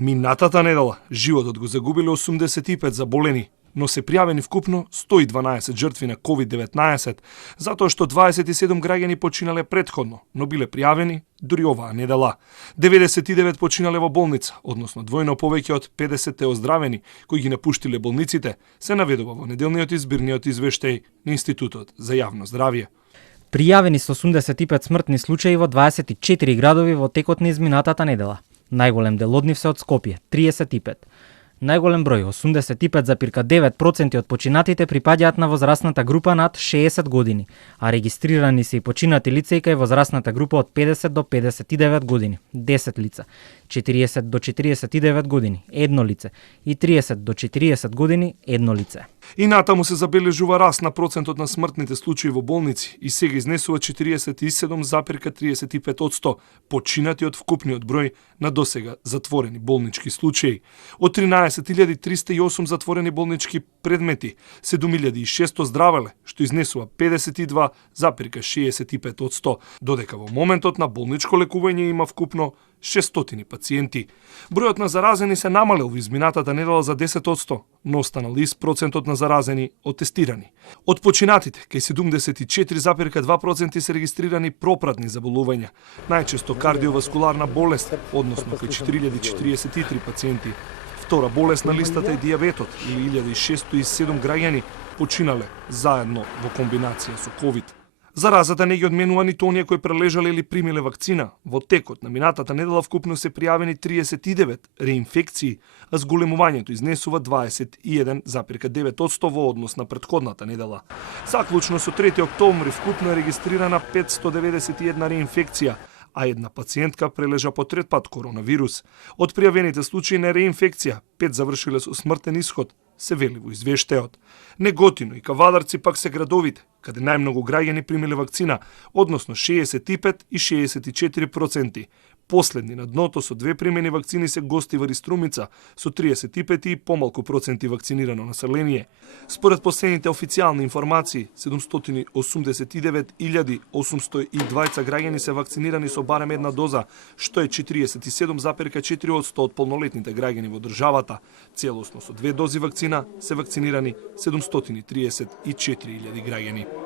Минатата недела животот го загубиле 85 заболени, но се пријавени вкупно 112 жртви на COVID-19, затоа што 27 граѓани починале претходно, но биле пријавени дури оваа недела. 99 починале во болница, односно двојно повеќе од 50 оздравени кои ги напуштиле болниците, се наведува во неделниот избирниот извештај на Институтот за јавно здравје. Пријавени се 85 смртни случаи во 24 градови во текот на изминатата недела. Најголем дел од нив се од Скопје, 35. Најголем број, 85,9% од починатите припаѓаат на возрастната група над 60 години, а регистрирани се и починати лица и кај возрастната група од 50 до 59 години, 10 лица, 40 до 49 години, 1 лице и 30 до 40 години, 1 лице. И натаму се забележува раст на процентот на смртните случаи во болници и сега изнесува 47,35% починати од вкупниот број на досега затворени болнички случаи. Од 13.308 затворени болнички предмети, 7.600 здравеле, што изнесува 52,65%, додека во моментот на болничко лекување има вкупно 600 пациенти. Бројот на заразени се намалел во изминатата недела за 10%, но останал ист процентот на заразени од тестирани. Од починатите, кај 74,2% се регистрирани пропратни заболувања, најчесто кардиоваскуларна болест, односно кај 4043 пациенти. Втора болест на листата е дијабетот, или 1607 граѓани починале заедно во комбинација со COVID. Заразата не ги одменува ниту оние кои прележале или примиле вакцина. Во текот на минатата недела вкупно се пријавени 39 реинфекции, а зголемувањето изнесува 21,9% во однос на претходната недела. Заклучно со 3 октомври вкупно е регистрирана 591 реинфекција, а една пациентка прележа по трет пат коронавирус. Од пријавените случаи на реинфекција, 5 завршиле со смртен исход, се вели во извештајот. Неготино и Кавадарци пак се градовите, каде најмногу граѓани примиле вакцина, односно 65 и 64%. Последни на дното со 2 примени вакцини се Гостивар и Струмица, со 35 и помалку проценти вакцинирано население. Според последните официјални информации, 789.802 граѓани се вакцинирани со барем една доза, што е 47,4% од полнолетните граѓани во државата. Целосно со 2 дози вакцина се вакцинирани 734.000 граѓани.